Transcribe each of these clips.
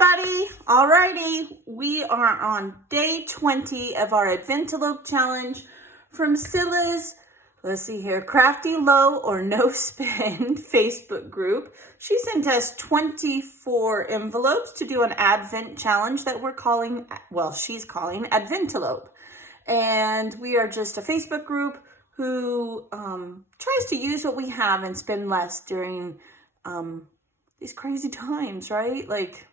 everybody. Alrighty, we are on day 20 of our Adventelope challenge from Cilla's, let's see here, Crafty Low or No Spend Facebook group. She sent us 24 envelopes to do an Advent challenge that we're calling, well, she's calling Adventelope. And we are just a Facebook group who tries to use what we have and spend less during these crazy times, right? Like,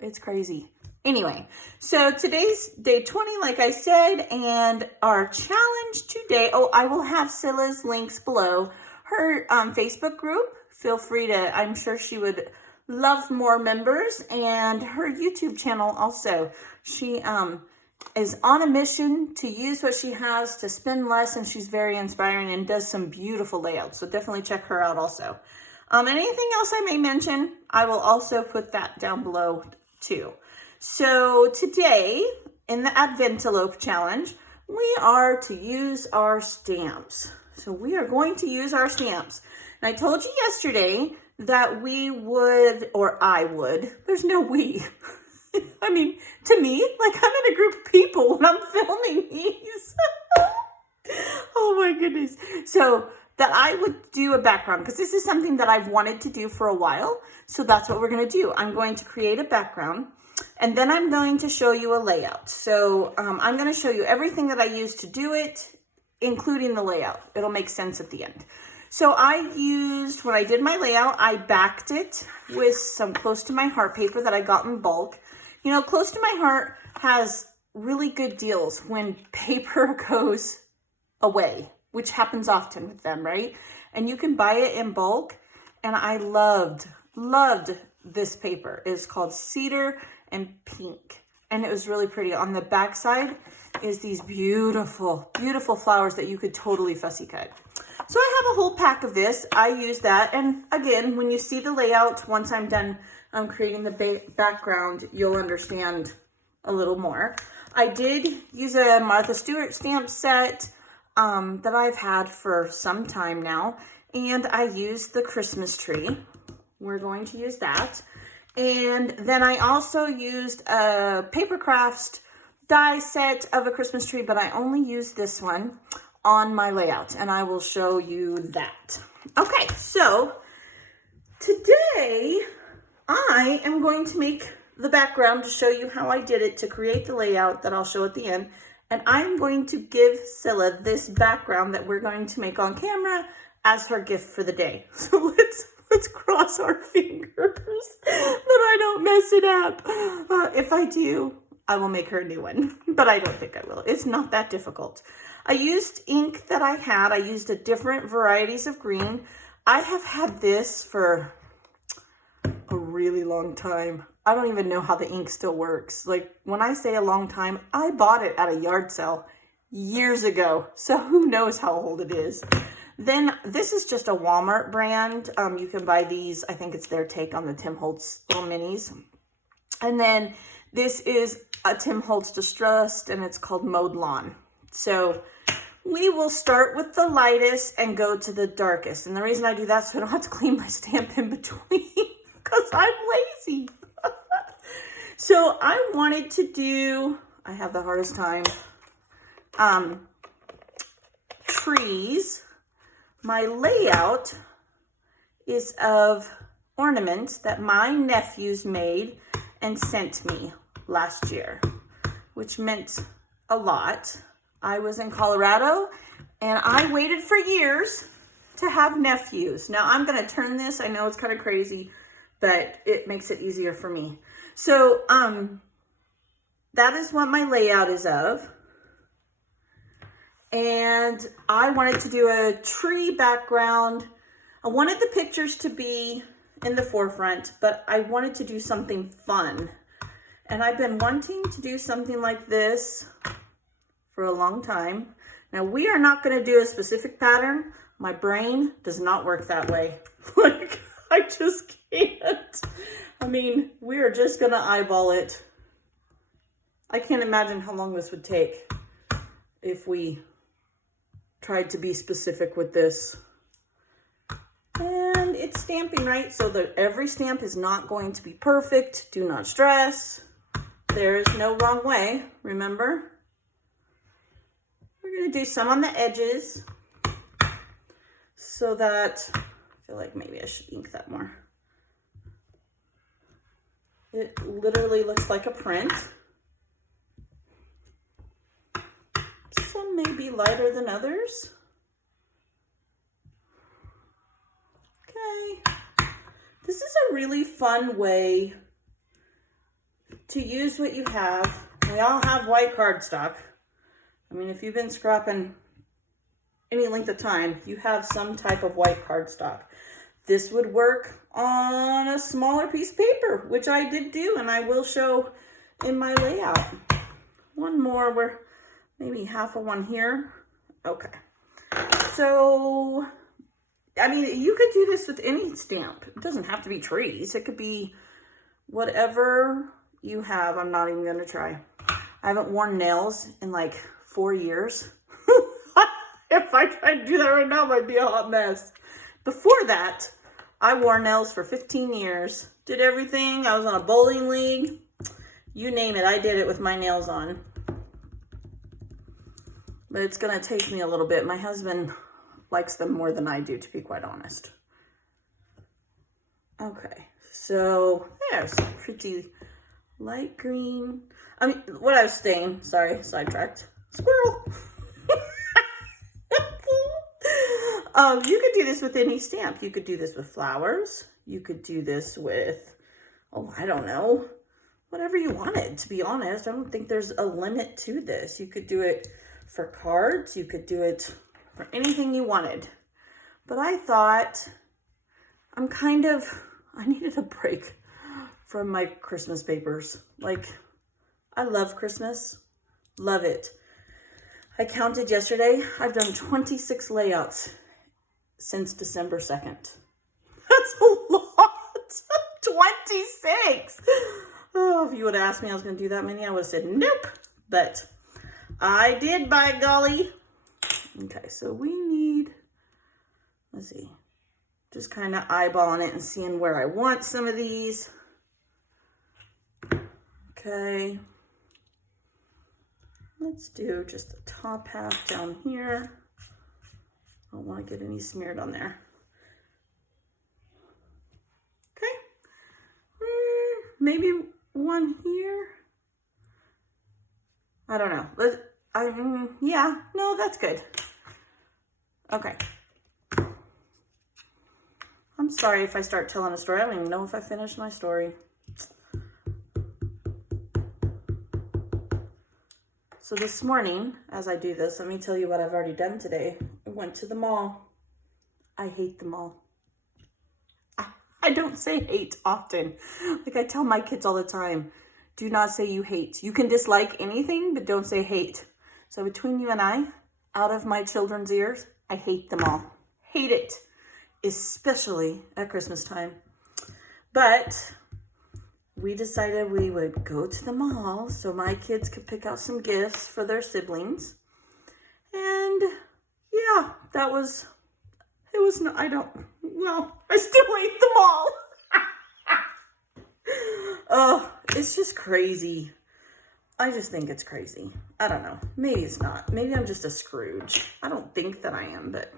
it's crazy. Anyway, so today's day 20, like I said, and our challenge today, oh, I will have Cilla's links below. Her Facebook group, feel free to, I'm sure she would love more members, and her YouTube channel also. She is on a mission to use what she has to spend less, and she's very inspiring and does some beautiful layouts, so definitely check her out also. Anything else I may mention, I will also put that down below too. So today, in the Adventelope challenge, we are to use our stamps. So we are going to use our stamps. And I told you yesterday that we would, or I would, there's no we. I mean, to me, like I'm in a group of people when I'm filming these. Oh my goodness. So that I would do a background because this is something that I've wanted to do for a while. So that's what we're going to do. I'm going to create a background and then I'm going to show you a layout. So I'm going to show you everything that I used to do it, including the layout. It'll make sense at the end. So I used, when I did my layout, I backed it with some close to my heart paper that I got in bulk. You know, close to my heart has really good deals when paper goes away, which happens often with them, right? And you can buy it in bulk. And I loved this paper. It's called Cedar and Pink. And it was really pretty. On the back side is these beautiful, beautiful flowers that you could totally fussy cut. So I have a whole pack of this. I use that. And again, when you see the layout, once I'm done creating the background, you'll understand a little more. I did use a Martha Stewart stamp set that I've had for some time now. And I used the Christmas tree. We're going to use that. And then I also used a Paper Crafts die set of a Christmas tree, but I only used this one on my layout. And I will show you that. Okay, so today I am going to make the background to show you how I did it to create the layout that I'll show at the end. And I'm going to give Cilla this background that we're going to make on camera as her gift for the day. So let's cross our fingers that I don't mess it up. If I do, I will make her a new one, but I don't think I will. It's not that difficult. I used ink that I had. I used a different varieties of green. I have had this for a really long time. I don't even know how the ink still works. Like when I say a long time, I bought it at a yard sale years ago. So who knows how old it is. Then this is just a Walmart brand. You can buy these. I think it's their take on the Tim Holtz little minis. And then this is a Tim Holtz Distressed and it's called Mowed Lawn. So we will start with the lightest and go to the darkest. And the reason I do that is so I don't have to clean my stamp in between because I'm lazy. So I wanted to do, I have the hardest time, trees. My layout is of ornaments that my nephews made and sent me last year, which meant a lot. I was in Colorado and I waited for years to have nephews. Now I'm going to turn this. I know it's kind of crazy, but it makes it easier for me. So, that is what my layout is of. And I wanted to do a tree background. I wanted the pictures to be in the forefront, but I wanted to do something fun. And I've been wanting to do something like this for a long time. Now, we are not going to do a specific pattern. My brain does not work that way. Like, I just can't. I mean, we are just going to eyeball it. I can't imagine how long this would take if we tried to be specific with this. And it's stamping, right? So that every stamp is not going to be perfect. Do not stress. There's no wrong way, remember? We're going to do some on the edges so that, I feel like maybe I should ink that more. It literally looks like a print. Some may be lighter than others. Okay. This is a really fun way to use what you have. We all have white cardstock. I mean, if you've been scrapping any length of time, you have some type of white cardstock. This would work on a smaller piece of paper, which I did do, and I will show in my layout. One more, where maybe half of one here. Okay. So, I mean, you could do this with any stamp. It doesn't have to be trees. It could be whatever you have. I'm not even going to try. I haven't worn nails in like 4 years. If I tried to do that right now, it might be a hot mess. Before that, I wore nails for 15 years. Did everything. I was on a bowling league. You name it, I did it with my nails on. But it's going to take me a little bit. My husband likes them more than I do, to be quite honest. Okay, so there's some pretty light green. I mean, what I was saying, sorry, sidetracked. Squirrel. You could do this with any stamp. You could do this with flowers. You could do this with, oh, I don't know, whatever you wanted, to be honest. I don't think there's a limit to this. You could do it for cards. You could do it for anything you wanted. But I thought I needed a break from my Christmas papers. Like, I love Christmas. Love it. I counted yesterday. I've done 26 layouts since December 2nd. That's a lot. 26. Oh, if you would have asked me I was going to do that many, I would have said nope. But I did, by golly. Okay, so we need, let's see, just kind of eyeballing it and seeing where I want some of these. Okay. Let's do just the top half down here. I don't want to get any smeared on there. Okay. Maybe one here. I don't know. Yeah, no, that's good. Okay. I'm sorry if I start telling a story. I don't even know if I finished my story. So this morning, as I do this, let me tell you what I've already done today. I went to the mall. I hate the mall. I don't say hate often. Like I tell my kids all the time, do not say you hate. You can dislike anything, but don't say hate. So between you and I, out of my children's ears, I hate them all. Hate it, especially at Christmas time. But we decided we would go to the mall so my kids could pick out some gifts for their siblings. And yeah, I still hate the mall. Oh, it's just crazy. I just think it's crazy. I don't know. Maybe it's not. Maybe I'm just a Scrooge. I don't think that I am, but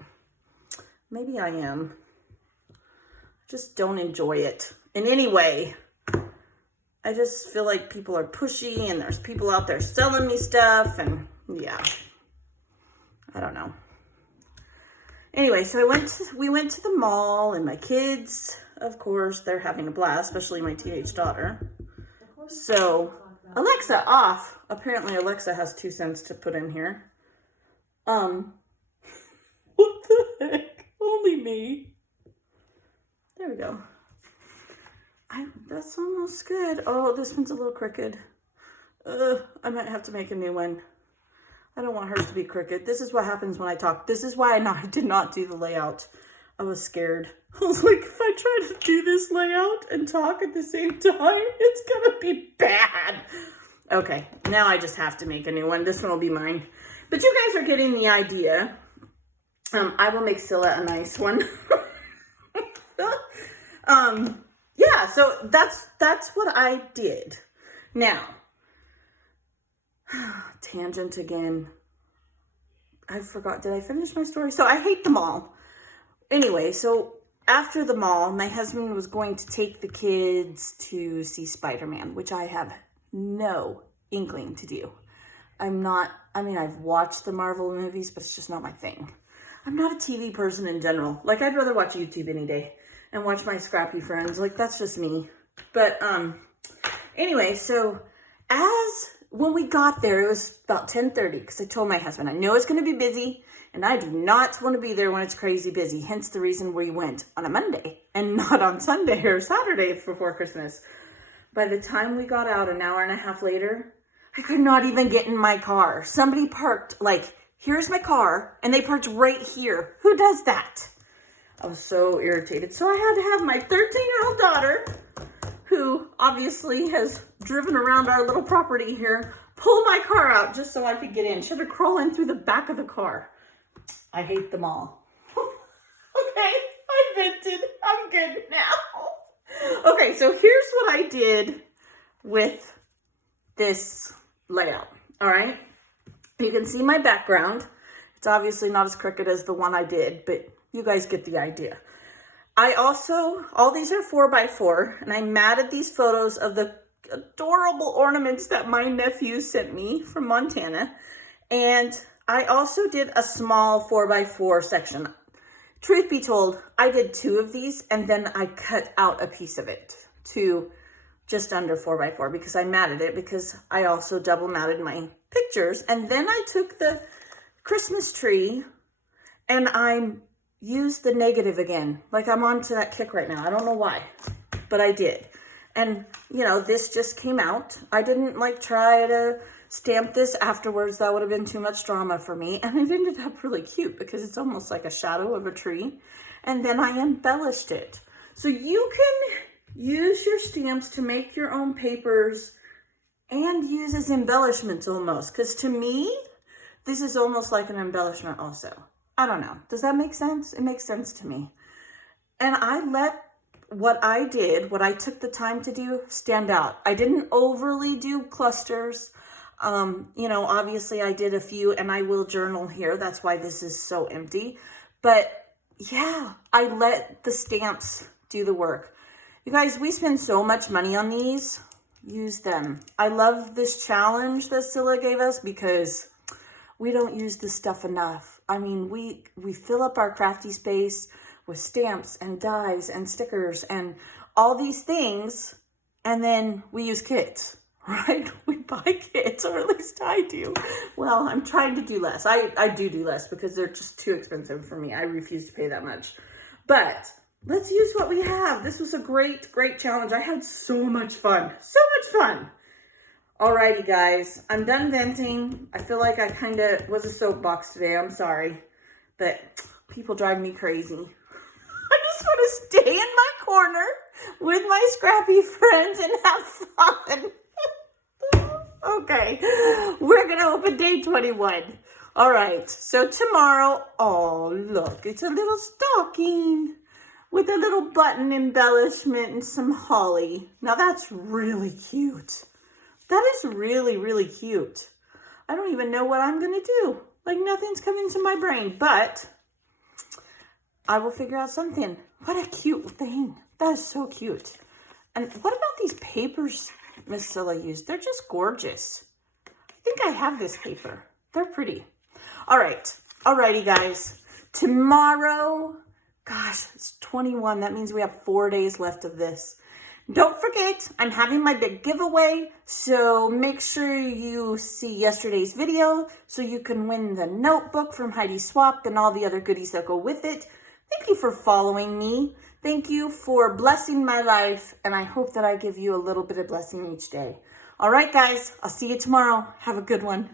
maybe I am. Just don't enjoy it in any way. I just feel like people are pushy and there's people out there selling me stuff and yeah, I don't know. Anyway, so we went to the mall and my kids, of course, they're having a blast, especially my teenage daughter. So Alexa off. Apparently Alexa has 2 cents to put in here. What the heck? Only me. There we go. That's almost good. Oh, this one's a little crooked. I might have to make a new one. I don't want hers to be crooked. This is what happens when I talk. This is why I did not do the layout. I was scared. I was like, if I try to do this layout and talk at the same time, it's gonna be bad. Okay, now I just have to make a new one. This one will be mine. But you guys are getting the idea. I will make Cilla a nice one. Yeah, so that's what I did. Now, tangent again. I forgot, did I finish my story? So I hate the mall. Anyway, so after the mall, my husband was going to take the kids to see Spider-Man, which I have no inkling to do. I've watched the Marvel movies, but it's just not my thing. I'm not a TV person in general. Like, I'd rather watch YouTube any day and watch my Scrappy friends. Like, that's just me. But anyway, so when we got there, it was about 10:30 because I told my husband, I know it's going to be busy and I do not want to be there when it's crazy busy. Hence the reason we went on a Monday and not on Sunday or Saturday before Christmas. By the time we got out an hour and a half later, I could not even get in my car. Somebody parked, like, here's my car, and they parked right here. Who does that? I was so irritated. So I had to have my 13-year-old daughter, who obviously has driven around our little property here, pull my car out just so I could get in. She had to crawl in through the back of the car. I hate them all. Okay, I vented. I'm good now. Okay, so here's what I did with this layout, all right? You can see my background. It's obviously not as crooked as the one I did, but you guys get the idea. I also, all these are 4x4, and I matted these photos of the adorable ornaments that my nephew sent me from Montana. And I also did a small 4x4 section. Truth be told, I did 2 of these, and then I cut out a piece of it to just under 4x4 because I matted it, because I also double matted my pictures. And then I took the Christmas tree and I used the negative again. Like, I'm on to that kick right now. I don't know why, but I did. And, you know, this just came out. I didn't like try to stamp this afterwards. That would have been too much drama for me. And it ended up really cute because it's almost like a shadow of a tree. And then I embellished it. So you can use your stamps to make your own papers and use as embellishments almost. Because to me, this is almost like an embellishment also. I don't know. Does that make sense? It makes sense to me. And I let what I did, what I took the time to do, stand out. I didn't overly do clusters. You know, obviously I did a few, and I will journal here. That's why this is so empty. But yeah, I let the stamps do the work. You guys, we spend so much money on these. Use them. I love this challenge that Cilla gave us because we don't use this stuff enough. I mean, we fill up our crafty space with stamps and dies and stickers and all these things, and then we use kits, right? We buy kits, or at least I do. Well, I'm trying to do less. I do less because they're just too expensive for me. I refuse to pay that much. But let's use what we have. This was a great, great challenge. I had so much fun. So much fun. Alrighty, guys. I'm done venting. I feel like I kind of was a soapbox today. I'm sorry. But people drive me crazy. I just want to stay in my corner with my Scrappy friends and have fun. Okay. We're going to open day 21. All right. So tomorrow, oh, look. It's a little stocking with a little button embellishment and some holly. Now, that's really cute. That is really, really cute. I don't even know what I'm going to do. Like, nothing's coming to my brain, but I will figure out something. What a cute thing. That is so cute. And what about these papers Miss Cilla used? They're just gorgeous. I think I have this paper. They're pretty. All right. Alrighty, guys. Tomorrow, gosh, it's 21. That means we have 4 days left of this. Don't forget, I'm having my big giveaway, so make sure you see yesterday's video so you can win the notebook from Heidi Swapped and all the other goodies that go with it. Thank you for following me. Thank you for blessing my life, and I hope that I give you a little bit of blessing each day. All right, guys, I'll see you tomorrow. Have a good one.